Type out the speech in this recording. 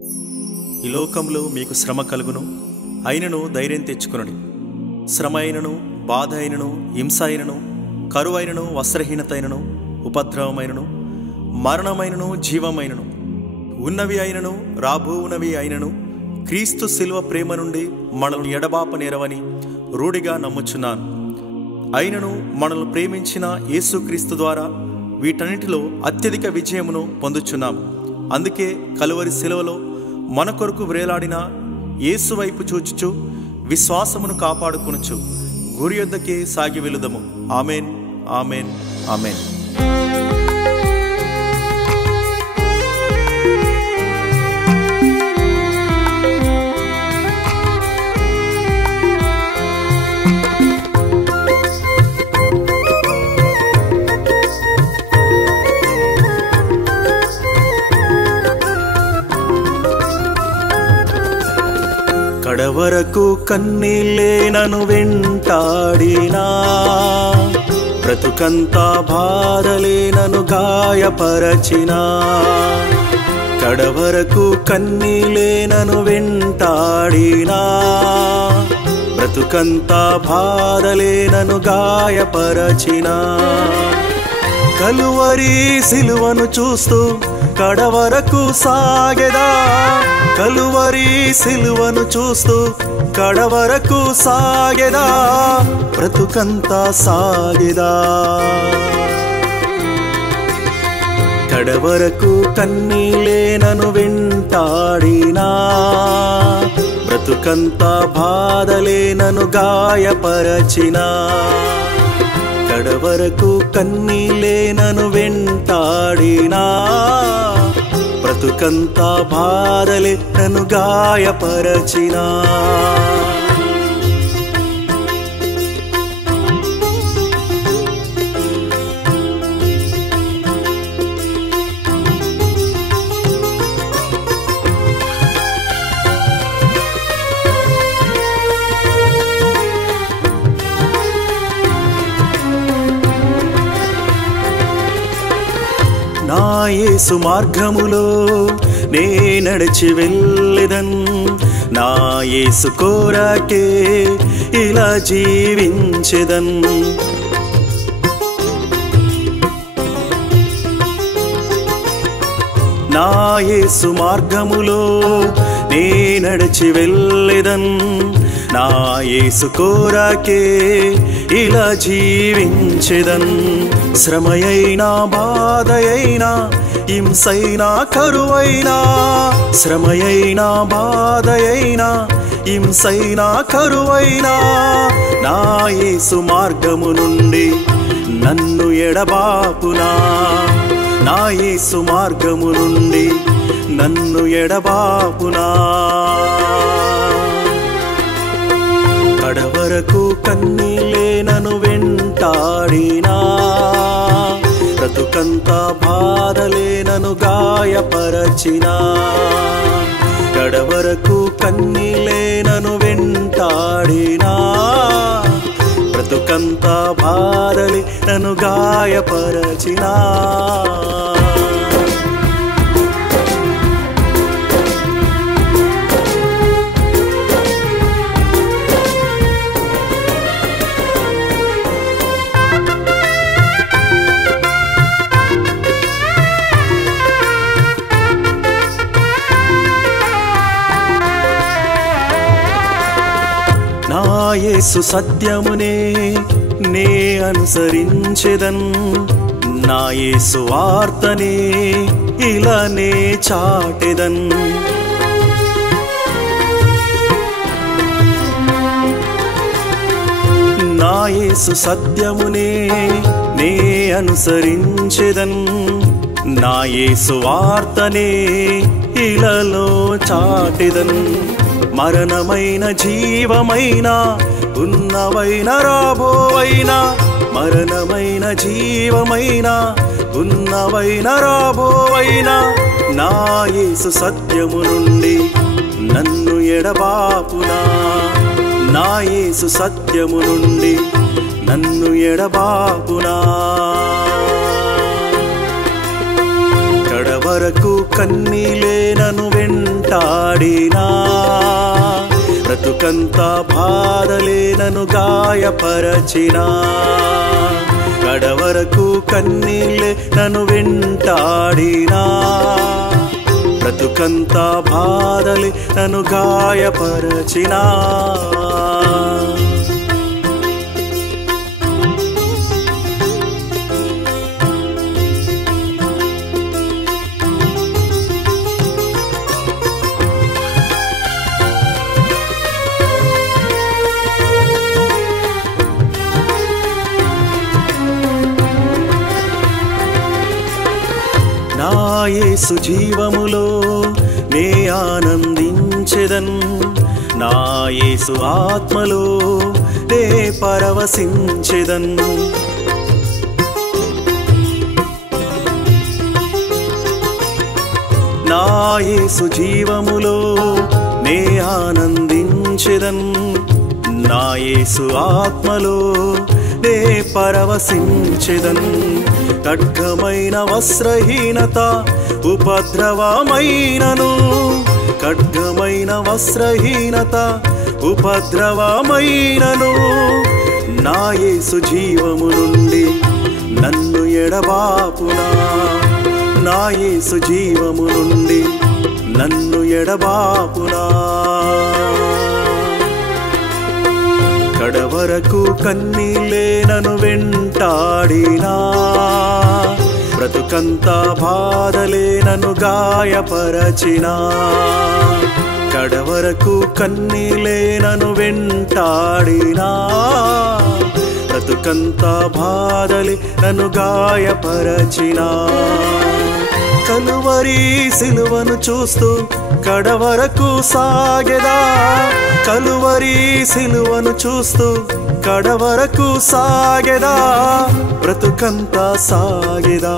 ఈ లోకంలో మీకు శ్రమ కలుగును, అయినను ధైర్యం తెచ్చుకొనుడి. శ్రమ అయినను, బాధ అయినను, హింస అయినను, కరువైనను, వస్త్రహీనత అయినను, ఉపద్రవమైనను, మరణమైనను, జీవమైనను, ఉన్నవి అయినను, రాబోవునవి అయినను, క్రీస్తు శిలువ ప్రేమ నుండి మనల్ని ఎడబాప నేరవని రూఢిగా నమ్ముచున్నాను. అయినను మనల్ని ప్రేమించిన యేసుక్రీస్తు ద్వారా వీటన్నిటిలో అత్యధిక విజయమును పొందుచున్నాము. అందుకే కలువరి శిలువలో మన కొరకు వ్రేలాడిన యేసు వైపు చూచుచు విశ్వాసమును కాపాడుకొనుచు గురి యొద్దకే సాగి వెలుదము. Amen, amen, amen. కడవరకు కన్నీళ్ళే నన్ను వెంటాడినా, బ్రతుకంతా బాధలే నన్ను గాయపరచినా. కడవరకు కన్నీళ్ళే నన్ను వెంటాడినా, బ్రతుకంతా బాధలే నన్ను గాయపరచినా. కలువరి సిలువను చూస్తూ కడవరకు సాగెదా, కలువరి సిలువను చూస్తూ కడవరకు సాగెదా, బ్రతుకంతా సాగెదా. కడవరకు కన్నీళ్ళే నన్ను వెంటాడినా, బ్రతుకంతా బాధలే నన్ను గాయపరచినా. కడవరకు కన్నీళ్ళే నన్ను వెంటాడినా, బ్రతుకంతా బాధలే నన్ను గాయపరచినా. నా యేసు మార్గములో నే నడిచి వెళ్ళెదన్, నా యేసు కోరకే ఇలా జీవించెదన్. నా యేసు మార్గములో నే నడిచి వెళ్ళెదన్, నా యేసు కోరకే ఇలా జీవించెదన్. శ్రమయైనా, బాధయైనా, హింసైనా, కరువైనా, శ్రమయైనా, బాధయైనా, హింసైనా, కరువైనా, నా యేసు మార్గము నుండి నన్ను ఎడబాపునా, నా యేసు మార్గము నుండి నన్ను ఎడబాపునా. కడవరకు కన్నీళ్ళే నన్ను వెంటాడినా, బ్రతుకంతా బాధలే నన్ను గాయపరచినా. కడవరకు కన్నీళ్ళే నన్ను వెంటాడినా, బ్రతుకంతా బాధలే నన్ను గాయపరచినా. నా యేసు సత్యమునే నే అనుసరించెదన్, నా యేసు వార్తనే ఇలానే చాటెదన్. నా యేసు సత్యమునే నే అనుసరించెదన్, నా యేసు వార్తనే ఇలలో చాటెదన్. మరణమైన, జీవమైన, ఉన్నవైన, రాబోవైన, మరణమైన, జీవమైన, ఉన్నవైన, రాబోవైన, నా యేసు సత్యము నుండి నన్ను ఎడబాపునా, నా యేసు సత్యము నుండి నన్ను ఎడబాపునా. కడవరకు కన్నీలే నన్ను వెంట వెంటాడినా బ్రతుకంతా బాధలే నన్ను గాయపరచినా కడవరకు కన్నీళ్ళే నన్ను వెంటాడినా బ్రతుకంతా బాధలే నన్ను గాయపరచినా నా యేసు జీవములో నే ఆనందించెదన్ నా యేసు ఆత్మలో నే పరవశించెదన్ నా యేసు జీవములో నే ఆనందించెదన్ నా యేసు ఆత్మలో నే పరవశించెదన్ ఖడ్గమైన వస్త్రహీనత ఉపద్రవమైనను ఖడ్గమైన వస్త్రహీనత ఉపద్రవమైనను నా యేసు జీవము నుండి నన్ను ఎడబాపునా నా యేసు జీవము నుండి నన్ను ఎడబాపునా కడవరకు కన్నీళ్ళే నన్ను వెంటాడినా బ్రతుకంతా బాధలే నన్ను గాయపరచినా కడవరకు కన్నీళ్ళే నన్ను వెంటాడినా బ్రతుకంతా బాధలే నన్ను గాయపరచినా కలువరి సిలువను చూస్తూ కడవరకు సాగెదా కలువరి సిలువను చూస్తూ కడవరకు సాగెదా బ్రతుకంతా సాగెదా